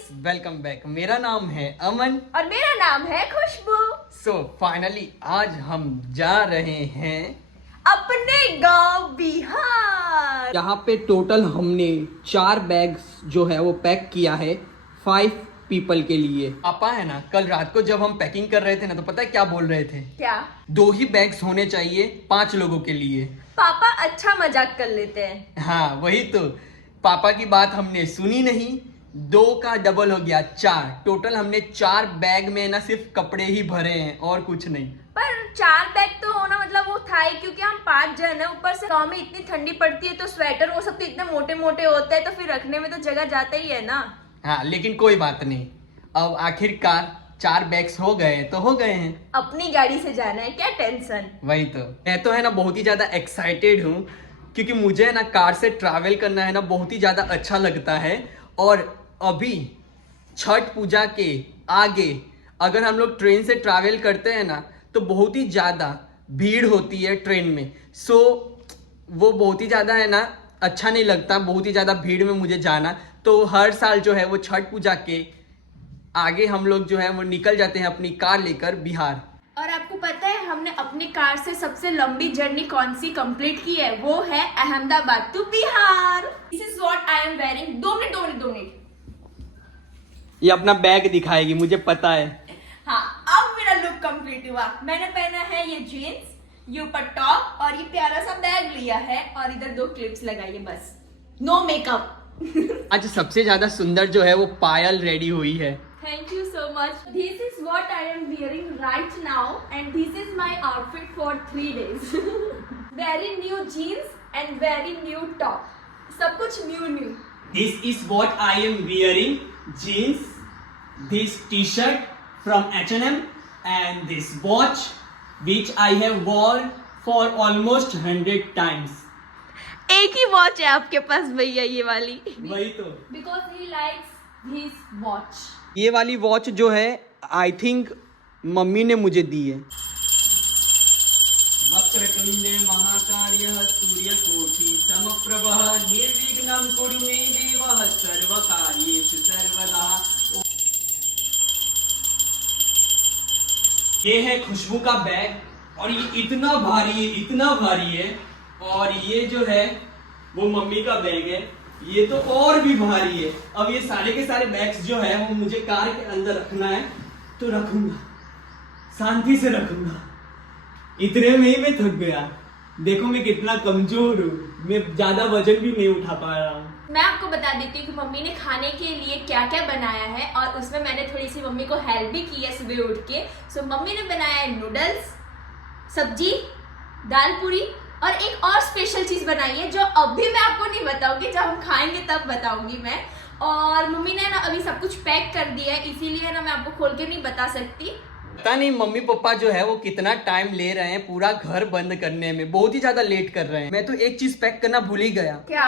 Guys, welcome back. मेरा नाम है अमन और मेरा नाम है खुशबू। सो फाइनली आज हम जा रहे हैं अपने गांव बिहार। यहाँ पे टोटल हमने 4 बैग्स जो है वो पैक किया है 5 पीपल के लिए। पापा है ना, कल रात को जब हम पैकिंग कर रहे थे ना, तो पता है क्या बोल रहे थे? क्या? 2 ही बैग्स होने चाहिए 5 लोगों के लिए। पापा अच्छा मजाक कर लेते हैं। हाँ वही तो, पापा की बात हमने सुनी नहीं, 2 का डबल हो गया 4। टोटल हमने 4 बैग में ना सिर्फ कपड़े ही भरे हैं और कुछ नहीं। पर 4 बैग तो होना मतलब वो था ही, क्योंकि हम 5 जन है। ऊपर से गांव में इतनी ठंडी पड़ती है तो स्वेटर वो सब तो इतने मोटे मोटे होते हैं, तो फिर रखने में तो जगह जाता ही है ना। हाँ लेकिन कोई बात नहीं, अब आखिरकार 4 बैग्स हो गए तो हो गए हैं। अपनी गाड़ी से जाना है, क्या टेंशन। वही तो, मैं तो है ना बहुत ही ज्यादा एक्साइटेड हूँ, क्योंकि मुझे है ना कार से ट्रैवल करना है ना बहुत ही ज्यादा अच्छा लगता है। और अभी छठ पूजा के आगे अगर हम लोग ट्रेन से ट्रैवल करते हैं ना तो बहुत ही ज़्यादा भीड़ होती है ट्रेन में। सो वो बहुत ही ज़्यादा है ना अच्छा नहीं लगता, बहुत ही ज़्यादा भीड़ में मुझे जाना। तो हर साल जो है वो छठ पूजा के आगे हम लोग जो है वो निकल जाते हैं अपनी कार लेकर बिहार। और आपको पता है हमने अपनी कार से सबसे लंबी जर्नी कौन सी कंप्लीट की है? वो है Ahmedabad to Bihar. This is what I am wearing. 2 minute. ये अपना बैग दिखाएगी, मुझे पता है। हाँ, अब मेरा लुक कंप्लीट हुआ। मैंने पहना है ये जीन्स, ये ऊपर टॉप और ये प्यारा सा बैग लिया है और इधर 2 क्लिप्स लगाई है, बस। No makeup. आज सबसे ज्यादा सुंदर जो है वो पायल रेडी हुई है। Thank you so much. This is what I am wearing right now and this is my outfit for 3 days. Very new jeans and very new top. सब कुछ new. This is what I am wearing: jeans, this t-shirt from H&M and this watch which I have worn for almost 100 times. एक ही watch है आपके पास भैया, ये वाली। वही तो। Because he likes his watch. ये वाली वॉच जो है आई थिंक मम्मी ने मुझे दी है। वक्रतुंडे महाकार्यः सूर्यकोटि समप्रभः निर्विघ्नं कुरु मे देवः सर्वकार्येषु सर्वदा। ये है खुशबू का बैग और ये इतना भारी है। और ये जो है वो मम्मी का बैग है, ये तो और भी भारी है। अब ये सारे के सारे बैग्स जो है वो मुझे कार के अंदर रखना है, तो रखूंगा, शांति से रखूंगा। इतने में ही मैं थक गया। देखो मैं कितना कमजोर हूँ, मैं ज्यादा वजन भी नहीं उठा पा रहा हूँ। मैं आपको बता देती हूँ कि मम्मी ने खाने के लिए क्या क्या बनाया है, और उसमें मैंने थोड़ी सी मम्मी को हेल्प भी की है सुबह उठ के। सो मम्मी ने बनाया है नूडल्स, सब्जी, दाल पूरी और एक और स्पेशल चीज बनाई है जो अभी मैं आपको नहीं बताऊंगी, जब हम खाएंगे तब बताऊंगी मैं। और मम्मी ने ना अभी सब कुछ पैक कर दिया है, इसीलिए ना मैं आपको खोल के नहीं बता सकती। पता नहीं मम्मी पापा जो है वो कितना टाइम ले रहे हैं पूरा घर बंद करने में, बहुत ही ज्यादा लेट कर रहे हैं। मैं तो एक चीज पैक करना भूल ही गया। क्या?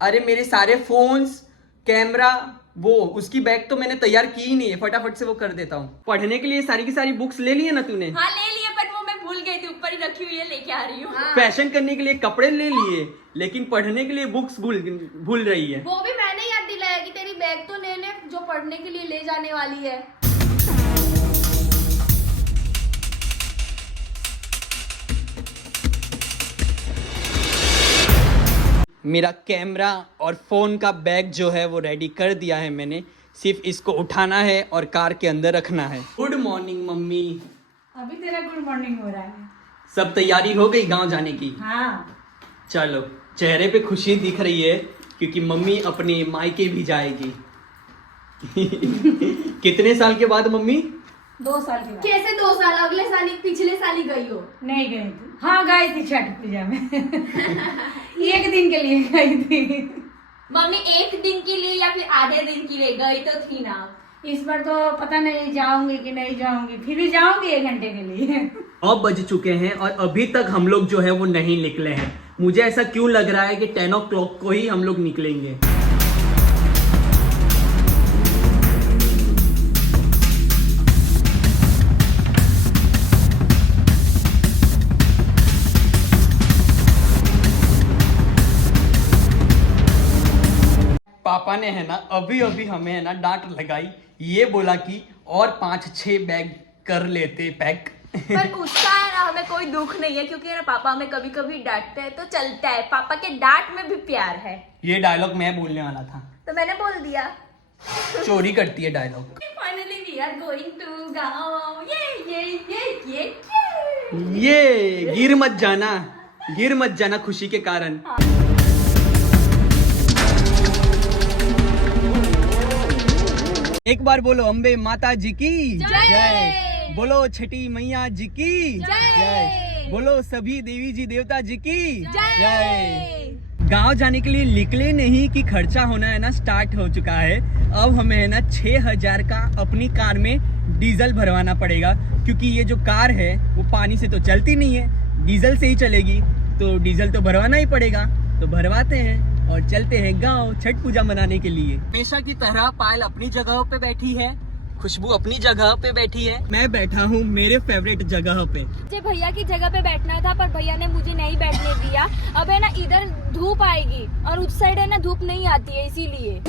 अरे मेरे सारे फोन्स, कैमरा, वो उसकी बैग तो मैंने तैयार की ही नहीं है, फटाफट से वो कर देता हूँ। पढ़ने के लिए सारी की सारी बुक्स ले ली है ना तूने? हाँ ले लिए, पर वो मैं भूल गई थी, ऊपर ही रखी हुई है, लेके आ रही हूँ। फैशन करने के लिए कपड़े ले लिए, लेकिन पढ़ने के लिए बुक्स भूल रही है। वो भी मैंने याद दिलाया कि तेरी बैग तो ले ले, जो पढ़ने के लिए ले जाने वाली है। मेरा कैमरा और फोन का बैग जो है वो रेडी कर दिया है मैंने, सिर्फ इसको उठाना है और कार के अंदर रखना है। Good morning mummy. अभी तेरा गुड मॉर्निंग हो रहा है। सब तैयारी हो गई गांव जाने की? हाँ। चलो, चेहरे पे खुशी दिख रही है क्योंकि मम्मी अपने मायके भी जाएगी। कितने साल के बाद मम्मी? 2 साल के बाद। कैसे 2 साल? अगले साल ही, पिछले साल ही गई हो? नहीं गई थी। हाँ गई थी छठ पूजा में। 1 दिन के लिए गई थी। मम्मी 1 दिन के लिए या फिर आधे दिन के लिए गई तो थी ना? इस बार तो पता नहीं जाऊंगी कि नहीं जाऊंगी, फिर भी जाऊंगी 1 घंटे के लिए। 9 बज चुके हैं और अभी तक हम लोग जो है वो नहीं निकले हैं। मुझे ऐसा क्यों लग रहा है कि 10 o'clock को ही हम लोग निकलेंगे। पापा ने है ना अभी अभी हमें है ना डांट लगाई, ये बोला कि और 5-6 बैग कर लेते पैक। पर उसका है ना हमें कोई दुख नहीं है, क्योंकि ना पापा हमें कभी कभी डांटते हैं तो चलता है, पापा के डांट में भी प्यार है। ये डायलॉग मैं बोलने वाला था, तो मैंने बोल दिया। चोरी करती है dialogue. Finally we are going to गाँव, ये ये गिर मत जाना खुशी के कारण। एक बार बोलो अम्बे माता जी की जय। बोलो छठी मैया जी की जय। बोलो सभी देवी जी देवता जी की जय। गांव जाने के लिए निकले नहीं कि खर्चा होना है ना स्टार्ट हो चुका है। अब हमें है ना 6,000 का अपनी कार में डीजल भरवाना पड़ेगा, क्योंकि ये जो कार है वो पानी से तो चलती नहीं है, डीजल से ही चलेगी, तो डीजल तो भरवाना ही पड़ेगा। तो भरवाते हैं और चलते हैं गांव छठ पूजा मनाने के लिए। हमेशा की तरह पायल अपनी जगह पे बैठी है, खुशबू अपनी जगह पे बैठी है, मैं बैठा हूँ मेरे फेवरेट जगह पे। मुझे भैया की जगह पे बैठना था, पर भैया ने मुझे नहीं बैठने दिया। अब है ना इधर धूप आएगी और उस साइड है ना धूप नहीं आती है, इसीलिए।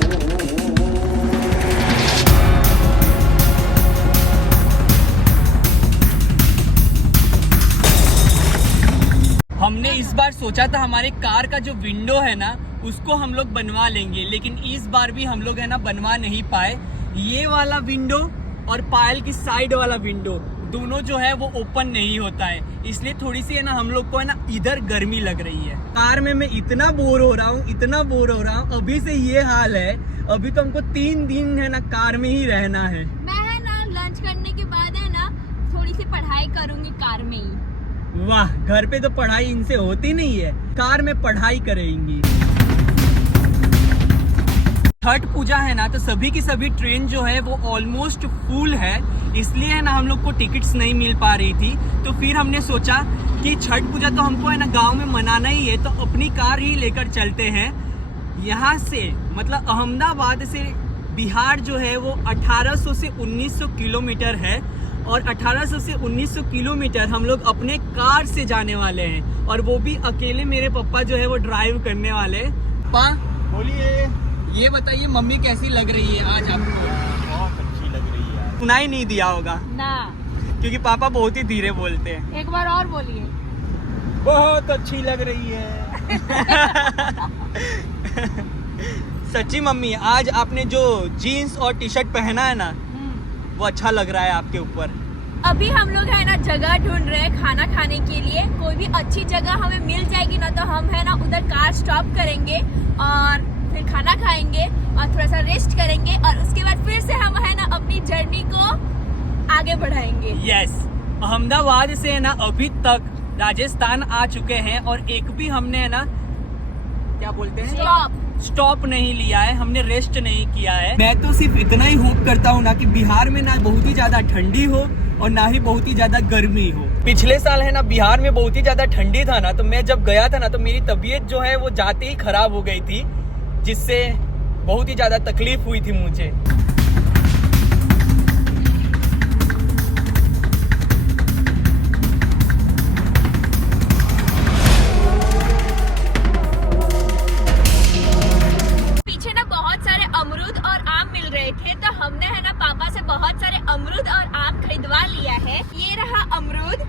हमने इस बार सोचा था हमारे कार का जो विंडो है ना उसको हम लोग बनवा लेंगे, लेकिन इस बार भी हम लोग है ना बनवा नहीं पाए। ये वाला विंडो और पायल की साइड वाला विंडो दोनों जो है वो ओपन नहीं होता है, इसलिए थोड़ी सी है ना हम लोग को है ना इधर गर्मी लग रही है। कार में मैं इतना बोर हो रहा हूँ, अभी से ये हाल है। अभी तो हमको 3 दिन है ना कार में ही रहना है। मैं है ना लंच करने के बाद है ना थोड़ी सी पढ़ाई करूंगी कार में ही। वाह, घर पे तो पढ़ाई इनसे होती नहीं है, कार में पढ़ाई करेंगी। छठ पूजा है ना तो सभी की सभी ट्रेन जो है वो ऑलमोस्ट फुल है, इसलिए है ना हम लोग को टिकट्स नहीं मिल पा रही थी। तो फिर हमने सोचा कि छठ पूजा तो हमको है ना गांव में मनाना ही है, तो अपनी कार ही लेकर चलते हैं। यहाँ से मतलब अहमदाबाद से बिहार जो है वो 1800 से 1900 किलोमीटर है, और 1800 से 1900 किलोमीटर हम लोग अपने कार से जाने वाले हैं, और वो भी अकेले। मेरे पापा जो है वो ड्राइव करने वाले। पापा बोलिए, ये बताइए मम्मी कैसी लग रही है आज आपको? बहुत अच्छी लग रही है। सुनाई नहीं दिया होगा ना, क्योंकि पापा बहुत ही धीरे बोलते हैं। एक बार और बोलिए। बहुत अच्छी लग रही है। सच्ची मम्मी, आज आपने जो जीन्स और टी शर्ट पहना है ना वो अच्छा लग रहा है आपके ऊपर। अभी हम लोग है ना जगह ढूंढ रहे हैं खाना खाने के लिए। कोई भी अच्छी जगह हमें मिल जाएगी ना तो हम है ना उधर कार स्टॉप करेंगे और फिर खाना खाएंगे और थोड़ा सा रेस्ट करेंगे, और उसके बाद फिर से हम है ना अपनी जर्नी को आगे बढ़ाएंगे। यस, अहमदाबाद से है ना अभी तक राजस्थान आ चुके हैं, और एक भी हमने है ना क्या बोलते हैं स्टॉप नहीं लिया है, हमने रेस्ट नहीं किया है। मैं तो सिर्फ इतना ही होप करता हूँ ना कि बिहार में ना बहुत ही ज्यादा ठंडी हो और ना ही बहुत ही ज्यादा गर्मी हो। पिछले साल है ना बिहार में बहुत ही ज्यादा ठंडी था ना, तो मैं जब गया था ना तो मेरी तबीयत जो है वो जाते ही खराब हो गई थी, जिससे बहुत ही ज्यादा तकलीफ हुई थी मुझे। पीछे ना बहुत सारे अमरूद और आम मिल रहे थे, तो हमने है ना पापा से बहुत सारे अमरूद और आम खरीदवा लिया है। ये रहा अमरूद,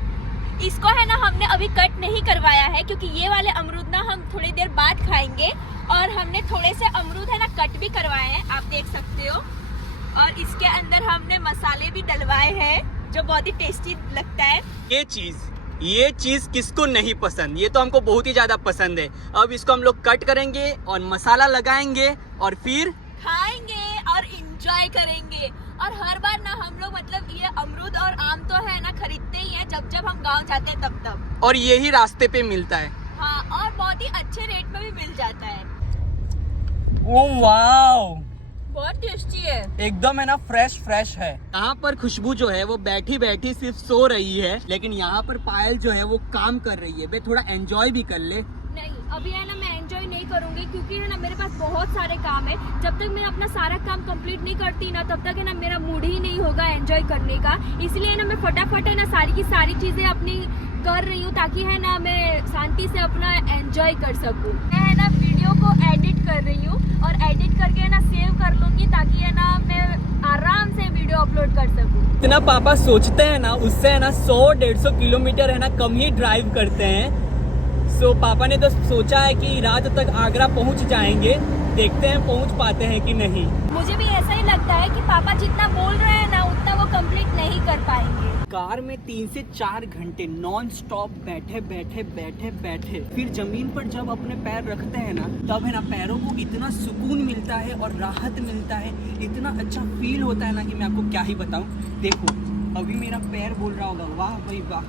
इसको है ना हमने अभी कट नहीं करवाया है, क्योंकि ये वाले अमरूद ना हम थोड़ी देर बाद खाएंगे। और हमने थोड़े से अमरूद है ना कट भी करवाए हैं, आप देख सकते हो। और इसके अंदर हमने मसाले भी डलवाए हैं, जो बहुत ही टेस्टी लगता है। ये चीज किसको नहीं पसंद, ये तो हमको बहुत ही ज्यादा पसंद है। अब इसको हम लोग कट करेंगे और मसाला लगाएंगे और फिर खाएंगे और इंजॉय करेंगे। और हर बार ना हम लोग मतलब ये अमरूद और आम तो है ना खरीदते ही हैं, जब जब हम गांव जाते हैं तब। और यही रास्ते पे मिलता है। हाँ, और बहुत ही अच्छे रेट में भी मिल जाता है। ओह वाओ, बहुत टेस्टी है। एकदम है ना फ्रेश है। यहाँ पर खुशबू जो है वो बैठी बैठी सिर्फ सो रही है, लेकिन यहाँ पर पायल जो है वो काम कर रही है। बे थोड़ा एंजॉय भी कर ले। नहीं, अभी है ना मैं एंजॉय नहीं करूंगी, क्योंकि है ना मेरे पास बहुत सारे काम है। जब तक मैं अपना सारा काम कंप्लीट नहीं करती ना तब तक है ना मेरा मूड ही नहीं होगा एंजॉय करने का। इसलिए ना मैं फटाफट है ना सारी की सारी चीजें अपनी कर रही हूँ, ताकि है ना मैं शांति से अपना एंजॉय कर सकूँ। मैं है ना वीडियो को एडिट कर रही हूँ और एडिट करके है ना सेव कर लूंगी, ताकि है ना मैं आराम से वीडियो अपलोड कर सकूँ। इतना पापा सोचते हैं ना, उससे है ना 100-150 किलोमीटर है ना कम ही ड्राइव करते हैं। सो पापा ने तो सोचा है कि रात तक आगरा पहुंच जाएंगे, देखते हैं पहुंच पाते हैं कि नहीं। मुझे भी ऐसा ही लगता है कि पापा जितना बोल रहे हैं ना उतना वो कंप्लीट नहीं कर पाएंगे। कार में 3 से 4 घंटे नॉन स्टॉप बैठे बैठे फिर जमीन पर जब अपने पैर रखते हैं ना, तब है ना पैरों को इतना सुकून मिलता है और राहत मिलता है, इतना अच्छा फील होता है ना कि मैं आपको क्या ही बताऊं। देखो अभी मेरा पैर बोल रहा होगा वाह भाई वाह,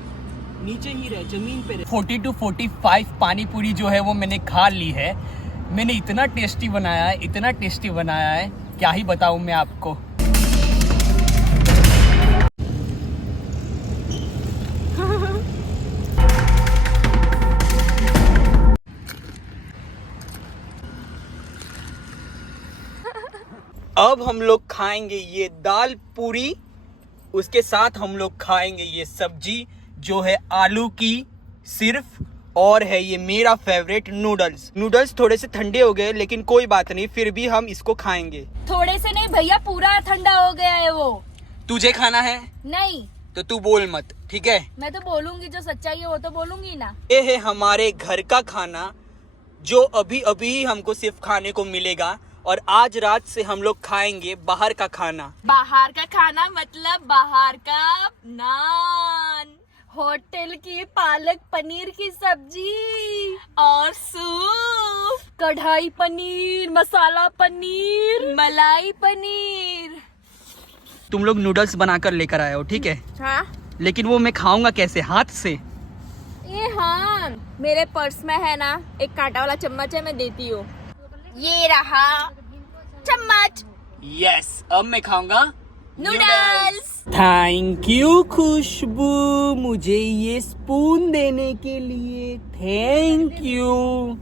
नीचे ही रहे, जमीन पे रहे। 40 to 45 पानी पूरी जो है वो मैंने खा ली है। मैंने इतना टेस्टी बनाया है, क्या ही बताऊं मैं आपको। अब हम लोग खाएंगे ये दाल पूरी, उसके साथ हम लोग खाएंगे ये सब्जी जो है आलू की सिर्फ, और है ये मेरा फेवरेट नूडल्स थोड़े से ठंडे हो गए लेकिन कोई बात नहीं, फिर भी हम इसको खाएंगे। थोड़े से नहीं भैया, पूरा ठंडा हो गया है वो। तुझे खाना है नहीं तो तू बोल मत, ठीक है? मैं तो बोलूंगी, जो सच्चाई है वो तो बोलूंगी ना। ये है हमारे घर का खाना जो अभी अभी हमको सिर्फ खाने को मिलेगा, और आज रात से हम लोग खाएंगे बाहर का खाना। बाहर का खाना मतलब बाहर का नान, होटल की पालक पनीर की सब्जी और सूप, कढ़ाई पनीर, मसाला पनीर, मलाई पनीर। तुम लोग नूडल्स बनाकर लेकर आए हो, ठीक है? हाँ लेकिन वो मैं खाऊंगा कैसे, हाथ से? ये हाँ, मेरे पर्स में है ना एक कांटा वाला चम्मच है, मैं देती हूँ। ये रहा चम्मच। यस, अब मैं खाऊंगा नूडल्स। थैंक यू खुशबू, मुझे ये स्पून देने के लिए थैंक यू।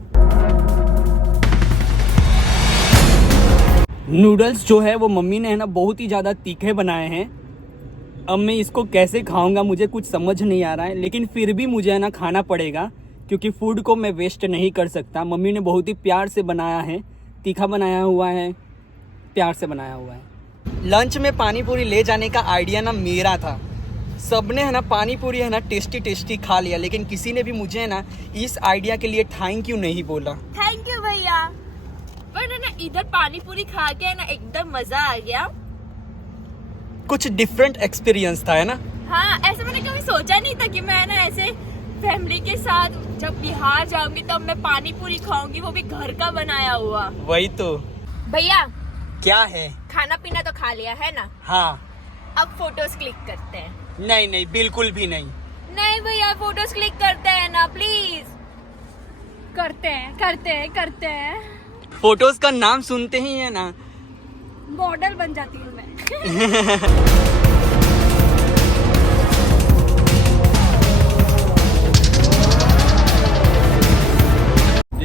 नूडल्स जो है वो मम्मी ने है ना बहुत ही ज़्यादा तीखे बनाए हैं। अब मैं इसको कैसे खाऊंगा मुझे कुछ समझ नहीं आ रहा है, लेकिन फिर भी मुझे है ना खाना पड़ेगा, क्योंकि फूड को मैं वेस्ट नहीं कर सकता। मम्मी ने बहुत ही प्यार से बनाया है, तीखा बनाया हुआ है, प्यार से बनाया हुआ है। लंच में पानी पूरी ले जाने का आइडिया ना मेरा था। सबने है ना पानी पूरी है ना टेस्टी खा लिया, लेकिन किसी ने भी मुझे है ना इस आइडिया के लिए थैंक यू नहीं बोला। थैंक यू भैया। पर है ना इधर पानी पूरी खा के है ना एकदम मजा आ गया। कुछ डिफरेंट एक्सपीरियंस था, है ना? हाँ, ऐसे मैंने कभी सोचा नहीं था कि मैं ना ऐसे फैमिली के साथ जब बिहार जाऊंगी तब मैं पानी पूरी खाऊंगी, वो भी घर का बनाया हुआ। वही तो। भैया क्या है? खाना पीना तो खा लिया है ना, हाँ। अब फोटोज क्लिक करते हैं। नहीं, बिल्कुल भी नहीं। नहीं भैया, फोटोज क्लिक करते हैं ना प्लीज। करते हैं। फोटोज का नाम सुनते ही है ना मॉडल बन जाती हूँ मैं।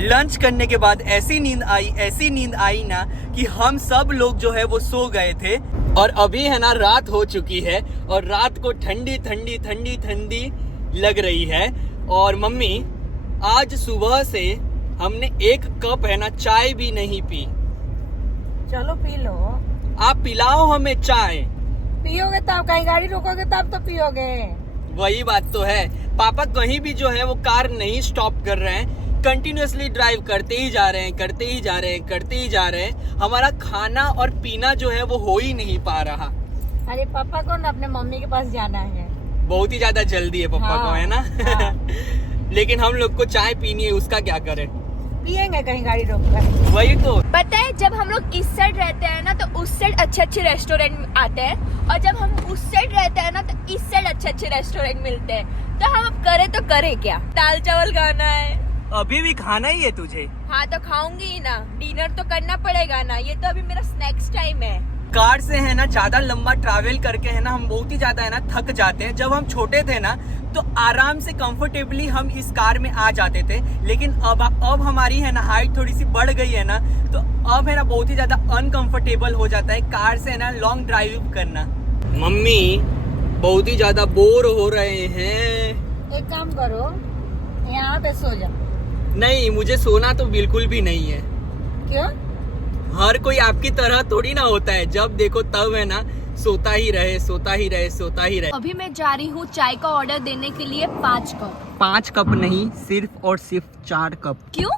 लंच करने के बाद ऐसी नींद आई ना कि हम सब लोग जो है वो सो गए थे, और अभी है ना रात हो चुकी है और रात को ठंडी लग रही है। और मम्मी आज सुबह से हमने 1 कप है ना चाय भी नहीं पी। चलो पी लो। आप पिलाओ हमें चाय। पियोगे तब, कहीं गाड़ी रोकोगे तब तो पियोगे। वही बात तो है। पापा कहीं भी जो है वो कार नहीं स्टॉप कर रहे हैं, कंटिन्यूअसली ड्राइव करते ही जा रहे हैं। हमारा खाना और पीना जो है वो हो ही नहीं पा रहा। अरे पापा को ना अपने मम्मी के पास जाना है। बहुत ही ज्यादा जल्दी है पापा को, है ना? हाँ। लेकिन हम लोग को चाय पीनी है, उसका क्या करें? पियेंगे कहीं गाड़ी रोककर। वही तो। पता है, जब हम लोग इस साइड रहते हैं ना तो उस साइड अच्छे रेस्टोरेंट आते हैं, और जब हम उस साइड रहते हैं ना तो इस साइड अच्छे रेस्टोरेंट मिलते हैं। तो हम अब करे क्या, दाल चावल खाना है। अभी भी खाना ही है तुझे? हाँ तो खाऊंगी ही ना, डिनर तो करना पड़ेगा ना, ये तो अभी मेरा स्नैक्स टाइम है। कार से है ना ज्यादा लंबा ट्रैवल करके है ना हम बहुत ही ज्यादा है ना थक जाते हैं। जब हम छोटे थे ना तो आराम से कंफर्टेबली हम इस कार में आ जाते थे, लेकिन अब हमारी है ना हाइट थोड़ी सी बढ़ गई है ना, तो अब है ना बहुत ही ज्यादा अनकंफर्टेबल हो जाता है कार से है ना लॉन्ग ड्राइव करना। मम्मी बहुत ही ज्यादा बोर हो रहे हैं। एक काम करो, यहाँ पे सो जाओ। नहीं, मुझे सोना तो बिल्कुल भी नहीं है। क्यों? हर कोई आपकी तरह थोड़ी ना होता है, जब देखो तब है ना सोता ही रहे सोता ही रहे सोता ही रहे। अभी मैं जा रही हूँ चाय का ऑर्डर देने के लिए 5 कप। 5 कप नहीं, सिर्फ और सिर्फ 4 कप। क्यों?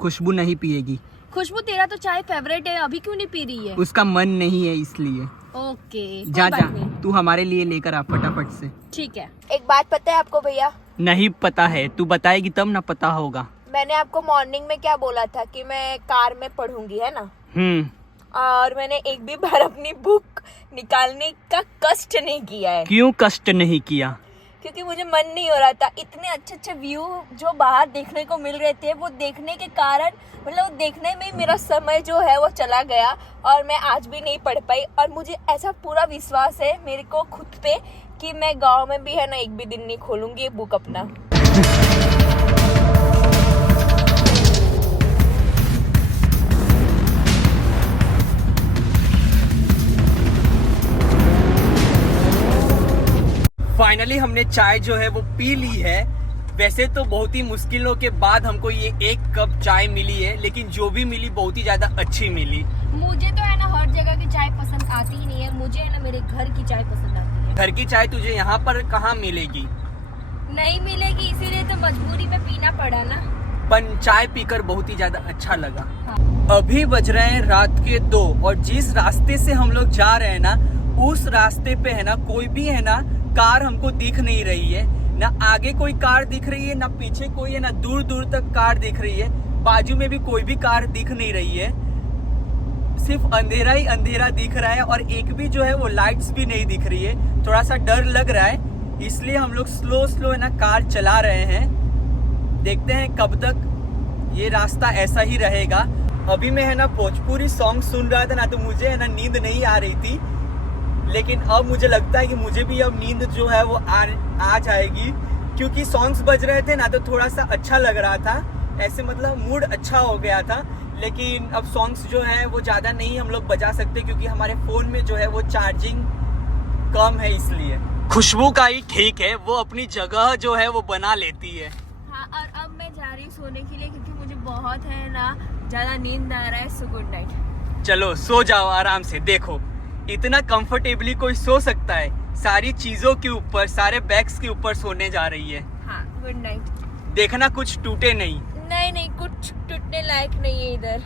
खुशबू नहीं पिएगी। खुशबू तेरा तो चाय फेवरेट है, अभी क्यों नहीं पी रही है? उसका मन नहीं है इसलिए। ओके जा जा, तू हमारे लिए लेकर आ फटाफट से। ठीक है। एक बात पता है आपको भैया, नहीं पता है, तू बताएगी तब ना पता होगा। मैंने आपको मॉर्निंग में क्या बोला था कि मैं कार में पढ़ूंगी, है ना? और मैंने एक भी बार अपनी बुक निकालने का कष्ट नहीं किया है। क्यों कष्ट नहीं किया? क्योंकि मुझे मन नहीं हो रहा था। इतने अच्छे अच्छे व्यू जो बाहर देखने को मिल रहे थे, वो देखने के कारण मतलब देखने में मेरा समय जो है वो चला गया और मैं आज भी नहीं पढ़ पाई। और मुझे ऐसा पूरा विश्वास है मेरे को खुद पे कि मैं गांव में भी है ना एक भी दिन नहीं खोलूंगी ये बुक अपना। फाइनली हमने चाय जो है वो पी ली है। वैसे तो बहुत ही मुश्किलों के बाद हमको ये 1 कप चाय मिली है, लेकिन जो भी मिली बहुत ही ज्यादा अच्छी मिली। मुझे तो है ना हर जगह की चाय पसंद आती ही नहीं है, मुझे है ना मेरे घर की चाय पसंद आती है। घर की चाय तुझे यहाँ पर कहाँ मिलेगी? नहीं मिलेगी, इसीलिए तो मजबूरी में पीना पड़ा ना। पर चाय पीकर बहुत ही ज्यादा अच्छा लगा। अभी बज रहे हैं रात के 2 और जिस रास्ते से हम लोग जा रहे हैं ना, उस रास्ते पे है ना कोई भी है ना कार हमको दिख नहीं रही है। ना आगे कोई कार दिख रही है, ना पीछे कोई है, ना दूर दूर तक कार दिख रही है। बाजू में भी कोई भी कार दिख नहीं रही है, सिर्फ अंधेरा ही अंधेरा दिख रहा है और एक भी जो है वो लाइट्स भी नहीं दिख रही है। थोड़ा सा डर लग रहा है, इसलिए हम लोग स्लो स्लो है ना कार चला रहे हैं। देखते हैं कब तक ये रास्ता ऐसा ही रहेगा। अभी मैं है ना भोजपुरी सॉन्ग सुन रहा था ना, तो मुझे है ना नींद नहीं आ रही थी, लेकिन अब मुझे लगता है कि मुझे भी अब नींद जो है वो आ जाएगी, क्योंकि सॉन्ग्स बज रहे थे ना तो थोड़ा सा अच्छा लग रहा था, ऐसे मतलब मूड अच्छा हो गया था। लेकिन अब सॉन्ग्स जो है वो ज़्यादा नहीं हम लोग बजा सकते, क्योंकि हमारे फ़ोन में जो है वो चार्जिंग कम है, इसलिए। खुशबू का ही ठीक है, वो अपनी जगह जो है वो बना लेती है। हाँ, और अब मैं जा रही हूँ सोने के लिए क्योंकि मुझे बहुत है ना ज़्यादा नींद आ रहा है। So good night. चलो सो जाओ आराम से। देखो इतना कंफर्टेबली कोई सो सकता है? सारी चीजों के ऊपर, सारे बैग्स के ऊपर सोने जा रही है। हाँ, गुड नाइट। देखना कुछ टूटे नहीं। नहीं, कुछ टूटने लायक नहीं है इधर।